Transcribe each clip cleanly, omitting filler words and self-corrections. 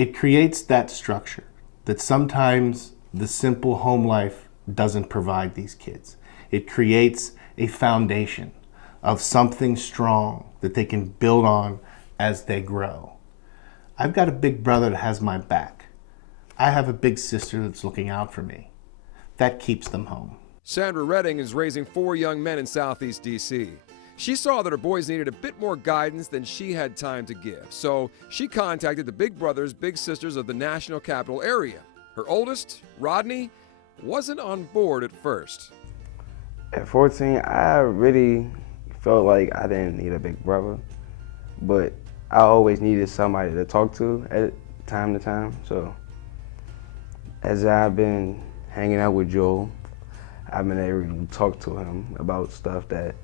It creates that structure that sometimes the simple home life doesn't provide these kids. It creates a foundation of something strong that they can build on as they grow. I've got a big brother that has my back. I have a big sister that's looking out for me. That keeps them home. Sandra Redding is raising 4 young men in Southeast D.C. She saw that her boys needed a bit more guidance than she had time to give, so she contacted the big brothers, big sisters of the National Capital area. Her oldest, Rodney, wasn't on board at first. At 14, I really felt like I didn't need a big brother, but I always needed somebody to talk to at time to time. So as I've been hanging out with Joel, I've been able to talk to him about stuff that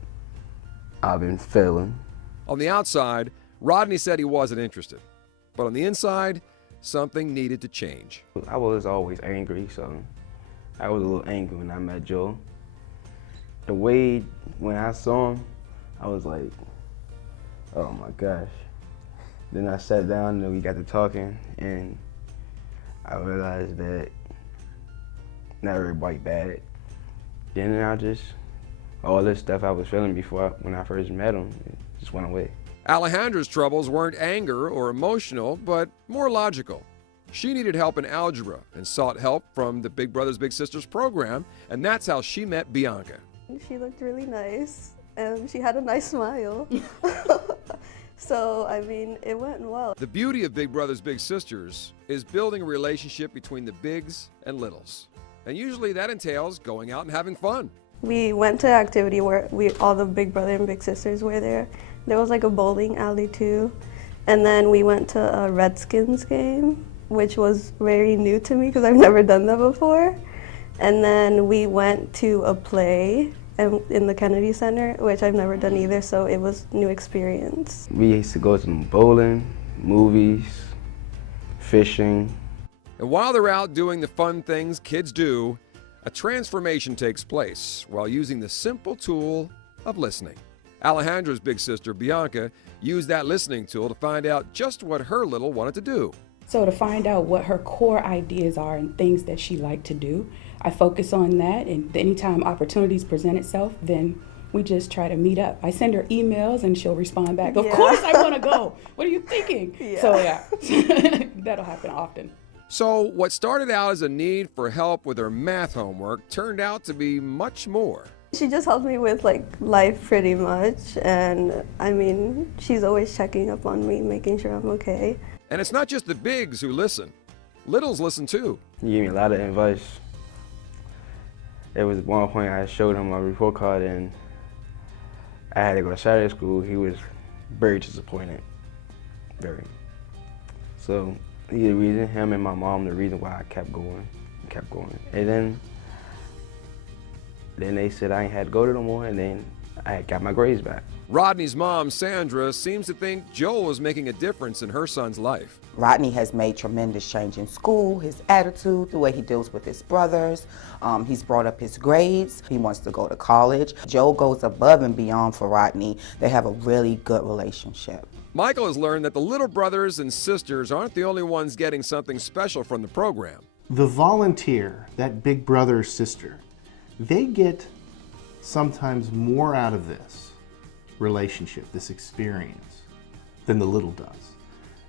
I've been feeling. On the outside, Rodney said he wasn't interested, but on the inside, something needed to change. I was always angry, so I was a little angry when I met Joel. The way when I saw him, I was like, oh my gosh. Then I sat down and we got to talking, and I realized that not everybody bad. Then all this stuff I was feeling before when I first met him, it just went away. Alejandra's troubles weren't anger or emotional, but more logical. She needed help in algebra and sought help from the Big Brothers Big Sisters program, and that's how she met Bianca. She looked really nice, and she had a nice smile. So, I mean, it went well. The beauty of Big Brothers Big Sisters is building a relationship between the bigs and littles. And usually that entails going out and having fun. We went to an activity where all the big brother and big sisters were there. There was like a bowling alley too. And then we went to a Redskins game, which was very new to me because I've never done that before. And then we went to a play in the Kennedy Center, which I've never done either, so it was a new experience. We used to go to bowling, movies, fishing. And while they're out doing the fun things kids do, a transformation takes place while using the simple tool of listening. Alejandra's big sister, Bianca, used that listening tool to find out just what her little wanted to do. So to find out what her core ideas are and things that she liked to do, I focus on that, and anytime opportunities present itself, then we just try to meet up. I send her emails and she'll respond back, of course I want to go. What are you thinking? Yeah. So yeah, that'll happen often. So what started out as a need for help with her math homework turned out to be much more. She just helped me with like life pretty much, and I mean, she's always checking up on me, making sure I'm okay. And it's not just the bigs who listen. Littles listen too. He gave me a lot of advice. There was one point I showed him my report card and I had to go to Saturday school. He was very disappointed, very. So he the reason, him and my mom, the reason why I kept going. And then they said I ain't had to go to no more, and then I got my grades back. Rodney's mom, Sandra, seems to think Joel is making a difference in her son's life. Rodney has made tremendous change in school, his attitude, the way he deals with his brothers. He's brought up his grades. He wants to go to college. Joel goes above and beyond for Rodney. They have a really good relationship. Michael has learned that the little brothers and sisters aren't the only ones getting something special from the program. The volunteer, that big brother or sister, they get sometimes more out of this relationship, this experience, than the little does.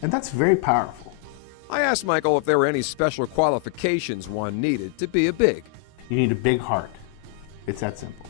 And that's very powerful. I asked Michael if there were any special qualifications one needed to be a big. You need a big heart. It's that simple.